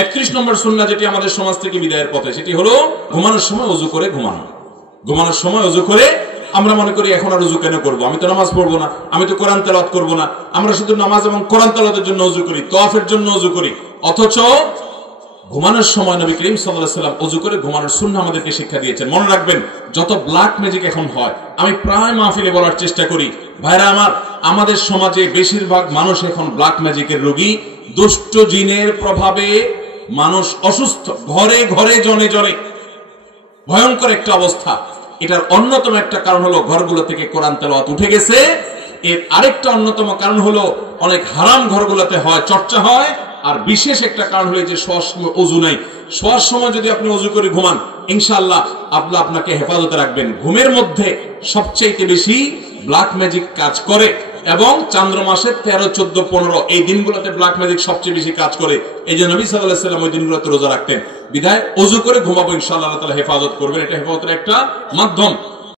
31 নম্বর সুন্নাহ যেটি আমাদের সমাজ থেকে বিদায়ের পথে, সেটি হলো ঘুমানোর সময় ওযু করে ঘুমানো। ঘুমানোর সময় ওযু করে, আমরা মনে করি এখন আর ওযু কেন করবো, আমি তো নামাজ পড়বো না, আমি তো কোরআন তেলাওয়াত করবো না, আমরা শুধু নামাজ এবং কোরআন তেলাওয়াতের জন্য ওযু করি, তওয়াফের জন্য ওযু করি। অথচ ঘুমানোর সময় নবী করিম সাল্লাল্লাহু আলাইহি ওয়াসাল্লাম ওযু করে ঘুমানোর সুন্নাহ আমাদেরকে শিক্ষা দিয়েছেন। মনে রাখবেন, যত ব্ল্যাক ম্যাজিক এখন হয়, আমি প্রায় মাহফিলে বলার চেষ্টা করি, ভাইরা আমার, আমাদের সমাজে বেশিরভাগ মানুষ এখন ব্ল্যাক ম্যাজিকের রোগী। দুষ্ট জিনের প্রভাবে মানুষ অসুস্থ, ঘরে ঘরে জনে জনে, ভয়ঙ্কর একটা অবস্থা। এটার অন্যতম একটা কারণ হলো ঘরগুলো থেকে কোরআন তেলাওয়াত উঠে গেছে। এর আরেকটা অন্যতম কারণ হলো অনেক হারাম ঘরগুলোতে হয়, চর্চা হয়। আর বিশেষ একটা কারণ হলো যে শোয়ার সময় ওযু নাই। শোয়ার সময় যদি আপনি ওযু করে ঘুমান, ইনশাআল্লাহ আল্লাহ আপনাকে হেফাজতে রাখবেন। ঘুমের মধ্যে সবচেয়ে বেশি ব্ল্যাক ম্যাজিক কাজ করে, এবং চন্দ্র মাসের 13, 14, 15 এই দিনগুলোতে ব্ল্যাক ম্যাজিক সবচেয়ে বেশি কাজ করে। এই যে নবী সাল্লাল্লাহু আলাইহি ওয়াসাল্লাম ওই দিনগুলোতে রোজা রাখতেন। বিধায় ওযু করে ঘুমাবো, ইনশাআল্লাহ আল্লাহ তাআলা হেফাজত করবেন। এটা হেফাজতের একটা মাধ্যম।